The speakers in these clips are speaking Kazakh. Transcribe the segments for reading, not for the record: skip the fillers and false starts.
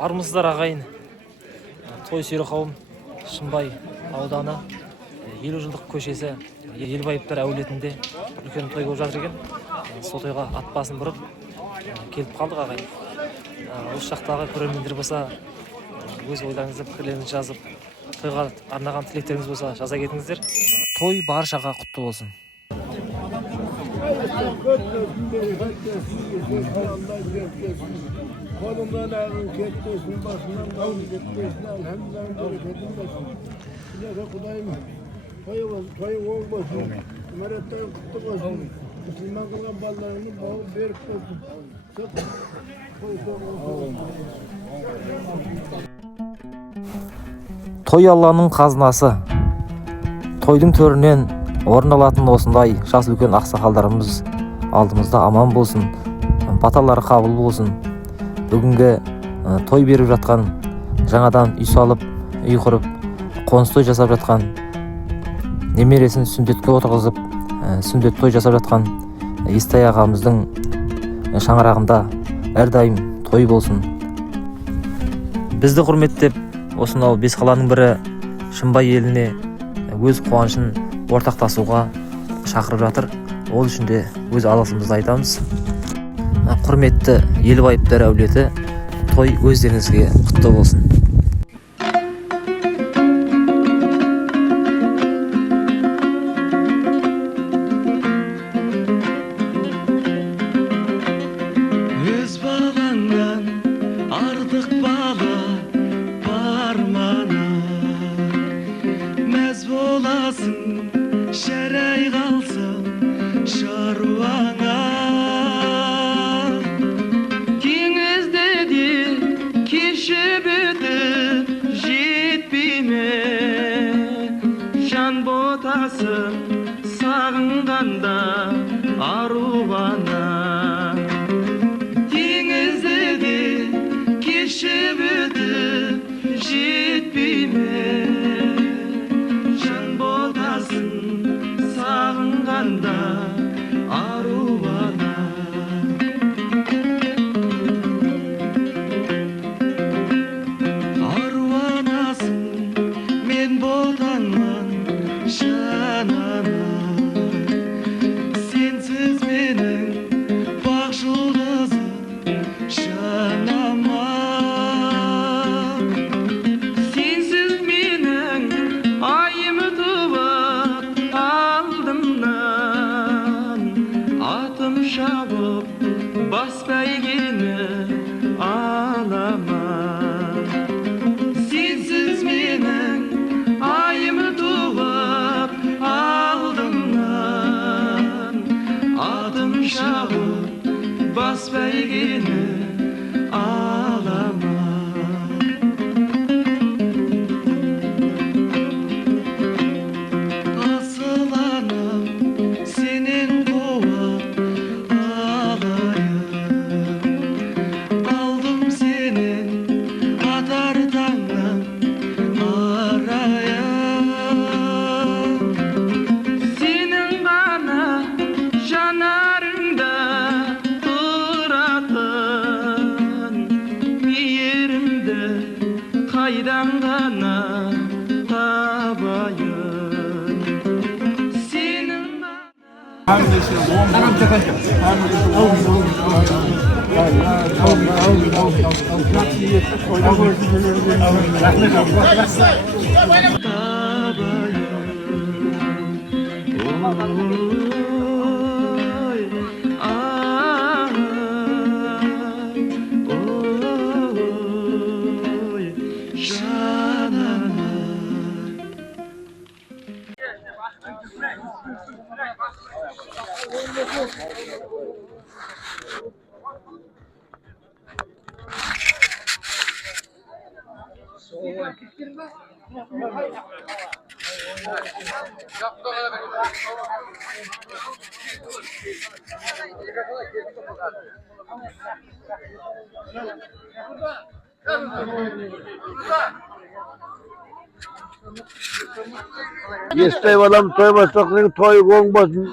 Армысыздар ағайын. Той сүйер қауым Шымбай ауданы 50 жылдық көшесі Елбаевтар әулетінде үлкен той болып жатыр екен. Сол тойға ат басын бұрып келіп қалдық ағайын. Осы жақтағы көрермендер болса, өз ойларыңызды, пікірлеріңізді жазып, тойға арнаған тілектеріңіз болса жаза кетіңіздер. Той баршаға құтты болсын. Kolumdan ağın ketmesin, başından ağın ketmesin, elhamdülillah bereketin versin. Bilaka Kudayım, toyun olmasın, ümeretlerin kutlu olsun. Müslüman kılgan ballarını bağlı berip olsun. Çok olsun. Той Алланың қазынасы. Тойдың төрінен орын алатын осындай жас үлкен ақсақалдарымыз алдымызда аман болсын, баталары қабыл болсын. Бүгінгі той беріп жатқан, жаңадан үй салып, үй құрып, қоныс той жасап жатқан, немересін сүндетке отырғызып, сүндет той жасап жатқан Естай ағамыздың шаңырағында әрдайым той болсын. Бізді құрметтеп, осынау бес қаланың бірі Шымбай еліне өз қуанышын ортақтасуға шақырып жатыр. Ол үшін де өз алғысымызды айтамыз. Құрметті Елбаевтар әулеті, той өздеріңізге құтты болсын. Өз балаңнан артық бала бар мана, мәз боласың, шәрай қалсың шаруаңа. Кешіп өтіп жетпейме, жан ботасын сағынғанда аруана. Теңізді де кешіп өтіп жетпейме, жан ботасын сағынғанда аруана. Сенсіз менің бақ жұлдызым жанама, сенсіз менің айым туып алдымнан, атым шабып бас бәйгені алама. Сенсіз менің айым туып алдымнан, атым шабып бас бәйгені алама. Асыл анам сенен қуат алайын, алдым сенен атар таңнан арайын. Сенің ғана жанарыңда тұратын мейірімді қайдан ғана табайын. Сенің Естай балам той бастықның тойы оң болсын.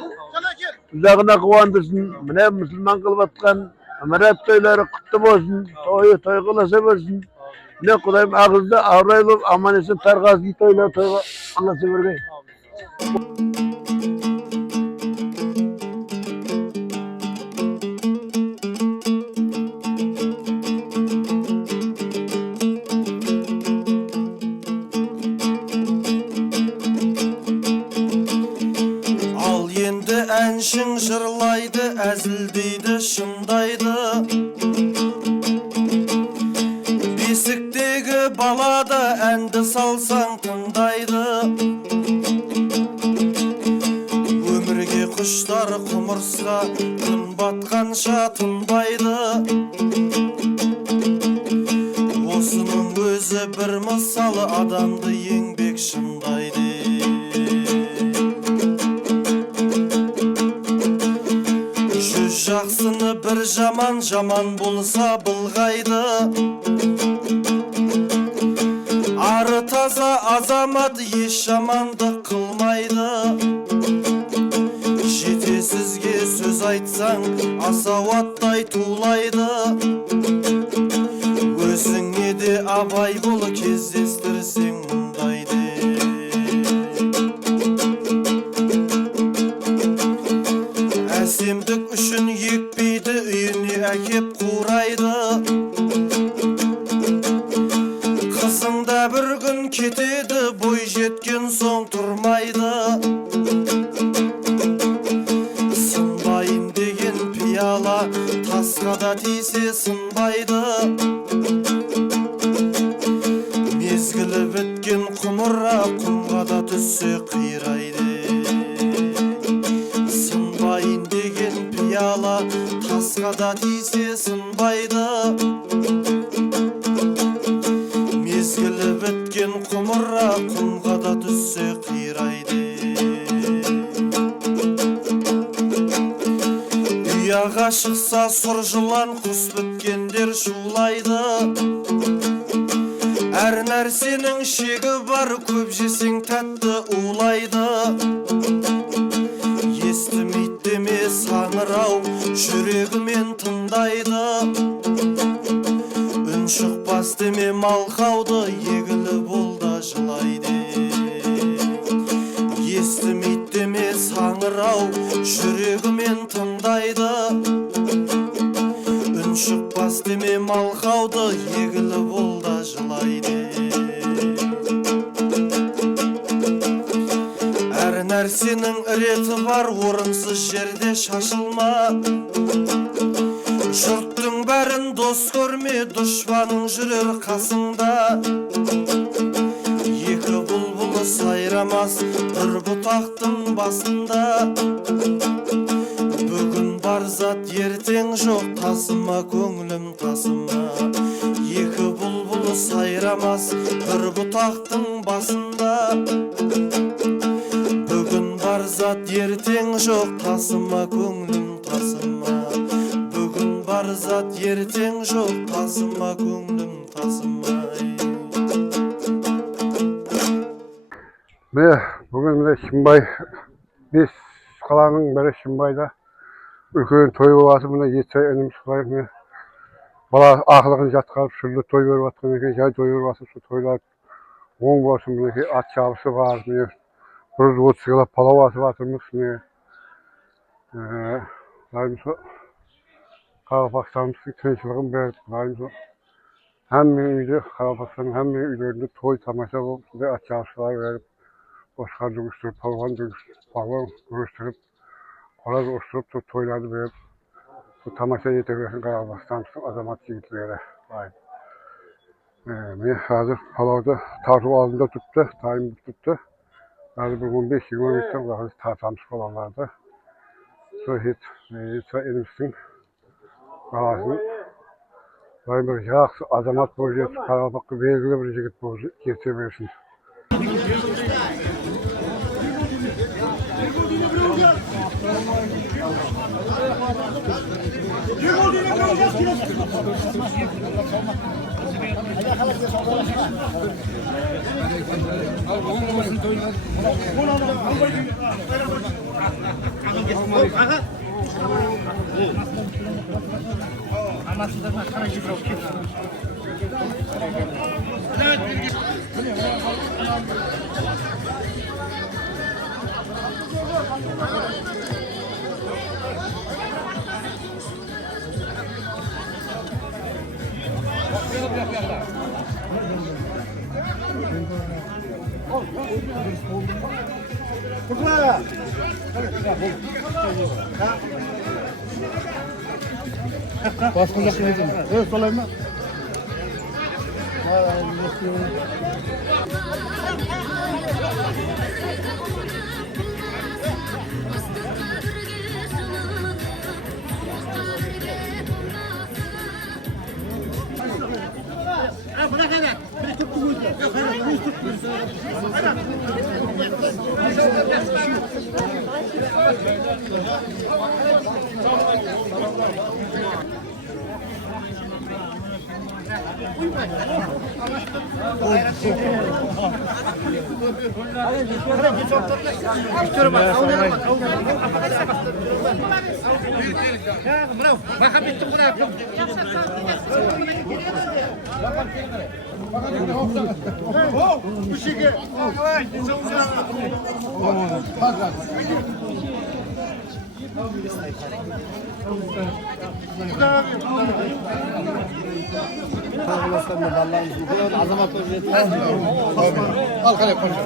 Uzağına kıvandırsın. Mine Müslüman kılıp atkan Amarat toyları kutlu olsun. Toyu toy kılasa versin. Ne Kudayım ağızda avraylı aman isim targazlı toyla toy kılasa vergey. Al endi әншің жырлайды, әзілдейді, шындайды. Бесіктегі балада әнді салсаң тыңдайды. Өмірге құштар құмырсқа, күн батқанша тынбайды. Осының өзі бір мысалы, адамды еңбек шындайды. Жүз жақсыны бір жаман, жаман болса былғайды. Ары таза азамат еш жамандық қылмайды. Жетесізге сөз айтсаң, асауаттай тулайды. Өзіңе де абай бол, кездестірсең мұндайды. Әсемдік үшін екпейді, үйіне әкеп қурайды. Қысыңда бір күн кетеді, бой жеткен соң тұрмайды. Сынбайын деген пияла, тасқа да тисе сынбайды. Мезгілі біткен құмыра, құмға да түссе қирайды. Сынбайын деген пияла, тасқа да тисе сынбайды. Мезгілі біткен құмыра, құмға да түссе қирайды. Ұяға шықса сұр жылан, құс біткендер шулайды. Әр нәрсенің шегі бар, көп жесең тәтті улайды. Естімейді деме саңырау, жүрегімен тыңдайды. Үн шықпас деме малқауды, егілі болда жылайды. Естімейді деме саңырау, жүрегімен тыңдайды. Үн шықпас деме малқауды, егілі болда жылайды. Әр нәрсенің реті бар, орынсыз жерде шашылма. Жұрттың бәрін дос көрме, дұшпаның жүрер қасыңда. Екі бұлбұлы сайрамас, бір бұтақтың басында. Бүгін бар зат, ертең жоқ, тасыма көңілім тасыма. Екі бұлбұлы сайрамас, бір бұтақтың басында. Бүгін бар зат, ертең жоқ, тасыма көңілім тасыма. Бүгін бар зат, ертең жоқ, тасыма көңілім тасыма. Міне, бүгін міне Шымбай, бес қаланың бірі Шымбайда үлкен той болаты. Міне Етсай інім Сұлай, міне бала ақылығын жатқарып, сүрлі той беріп атқан екен, жай той беріп атып, сол тойлар оң болсын. Міне ат шабысы бар, міне 130 кило палау атып атырмыз. Міне Лайымсы Қарапақстанымыздың тыншылығын беріп, Лайымсы әмме үйде, Қарапақстанның әмме үйлерінде той тамаша болып, ат шабысылар беріп, Осқан дүгістіріп, палуан дүгістіріп, палуан күрестіріп, қораз остырып, тойларды беріп, тамаша ете берсін Қарапақстанымыздың азамат жігітлері. Міне қазір палауды тарту алдында тұтты, тайым тұтты. Қазір бір 15-20 минуттан қазір тартамыз палауларды. Сол Етсай ініміздің баласының бір жақсы азамат болып жетіп, Қарапаққа белгілі бір жігіт болып кете берсін. Baskılı kıydım. Evet, solayım mı? Al kalem paşa.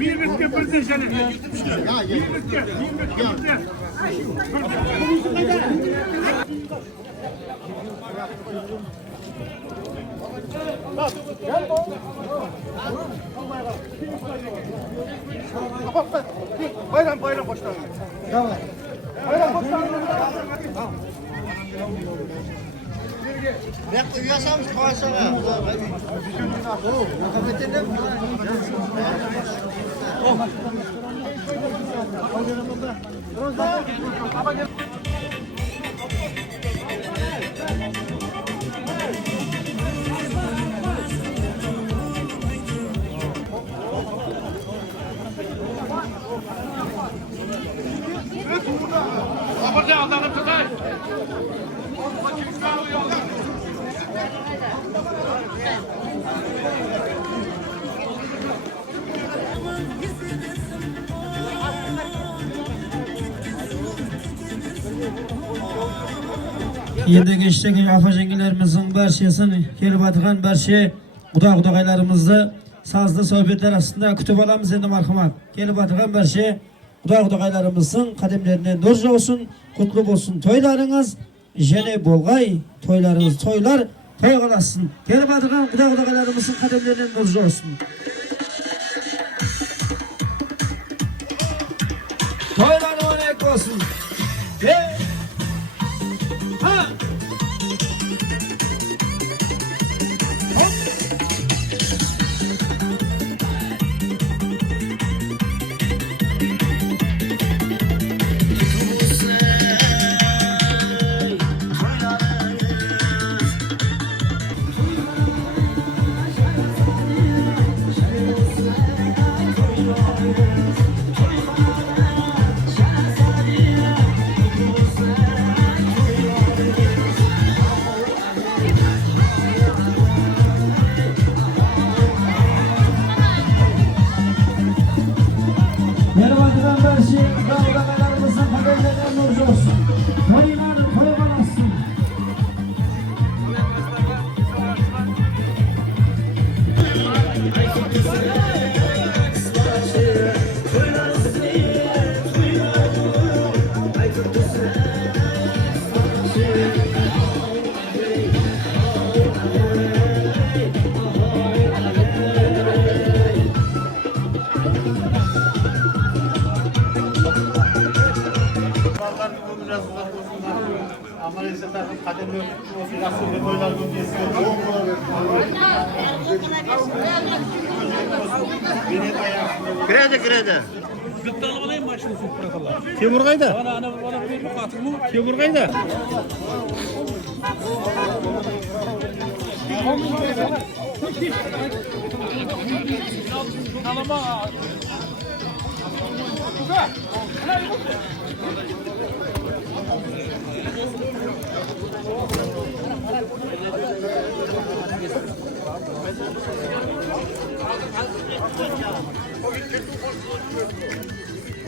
Bir bitti bitti seni. Bir bitti. Bayram bayram koçlar. Tamam. Bayram koçlar. Ne uyuyorsanız koysana. Kapıda Allah'ım tutar. Endi geçtik afajengilerimizin barchasini kelib atgan barcha Xudo-Xudoylarimizni sazlı sohbetler aslında kutib olamiz endi marhamat. Kelib atgan barcha Xudo-Xudoylarimizning qadamlaridan dorja olsun, kutlu olsun toylarınız. Jene bolgay toylarınız toylar toy qolasın. Kelib atgan Xudo-Xudoylarimizning qadamlaridan dorja olsun. Toylar onek olsun. Ha! Kredi kredi. Temur kayda? Temur kayda?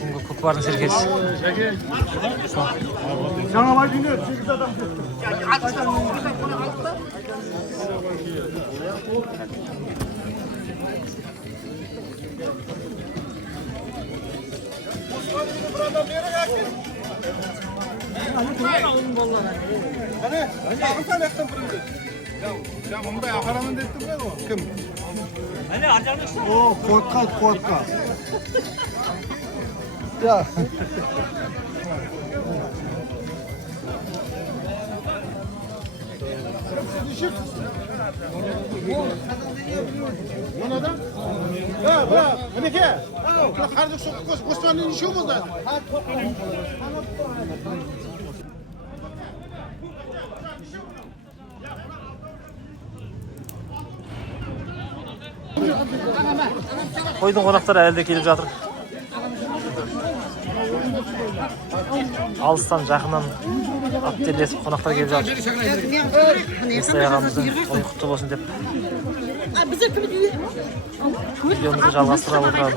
Bunga Kökbar'ın serkesi. Sana dinliyor. 8 adam. Sen onu da yakaramın dettin mi o? Kim? O korka. Ya. Ona da? Ya bırak. Hadi ki. Kardeş sokak Osmanlı'nın işi olmaz da. Toydun konaktары әлі де келіп жатыр. Алыстан жақыннан аттерлесіп қонақтар келіп жатыр. Естай ағамыздың той құтты болсын деп видеомызды жалғастыра отырамыз.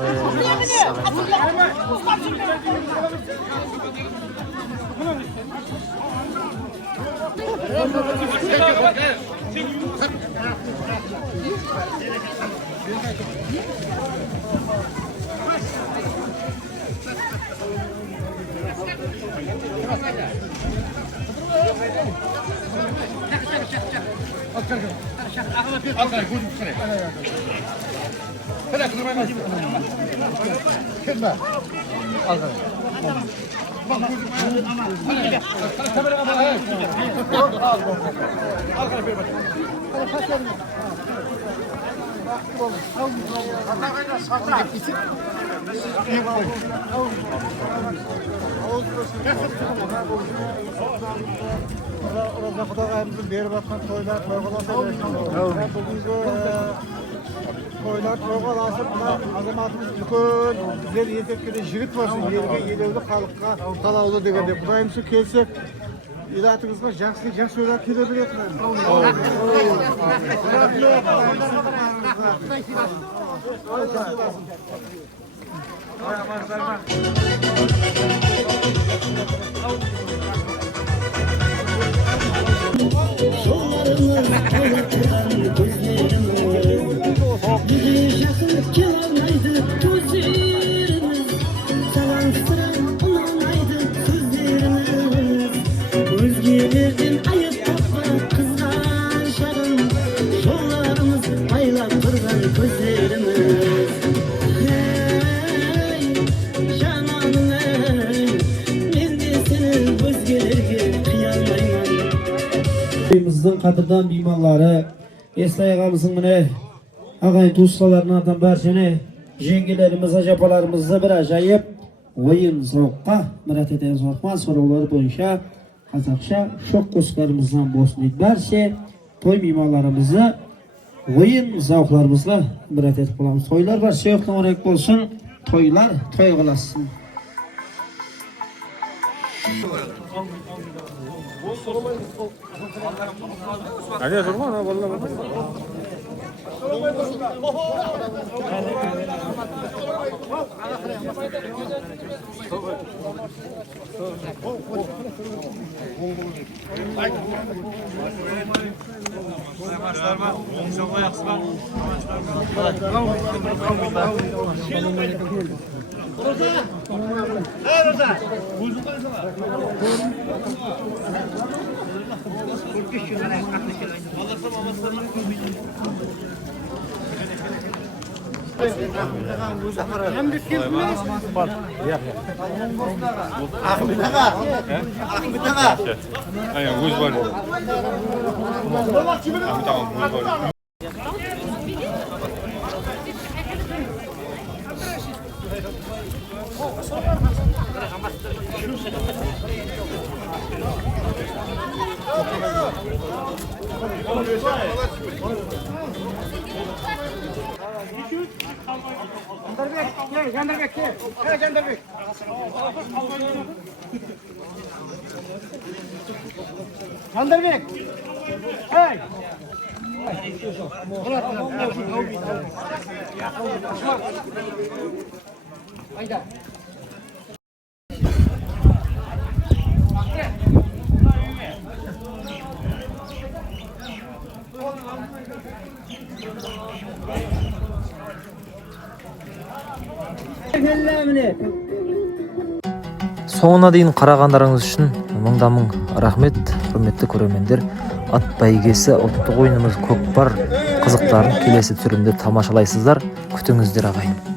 Orada Kudayımızın beri bakkan toylar toygalasın. Toylar toygalasın. Azamatımız bütün güzel yetekkili jigit varsın. Yerge yelevli kalıpka kalavulu degende. Kudayımızı kelsek ilatınızga жақсы ойлар келе береді. Bizden kadırdan bimalları, Esnay ağamızın mine, ağayın tuğuşkalarından barşene, jengelerimiz, ajapalarımızda bir acayip oyun zoqqa murat etemiz orman soruları boyunca Kazakça şok koslarımızdan bolsun deyip barşe toy mimarlarımızı oyun zavklarımızla murat etip olamız. Toylar barşa yoqdan oraya olsun, toylar toy kılasın. 아니야 저거 하나 몰라. 아니야 우즈바리. Jandarбек, gel. Gel Jandarбек. Jandarбек. Hey. Hayda. Соңына дейін қарағандарыңыз үшін мың рахмет, құрметті көрермендер. Ат бәйгесі ұлттық ойынымыз көкпар қызықтарын келесі түсірілімде тамашалайсыздар. Күтіңіздер ағайын.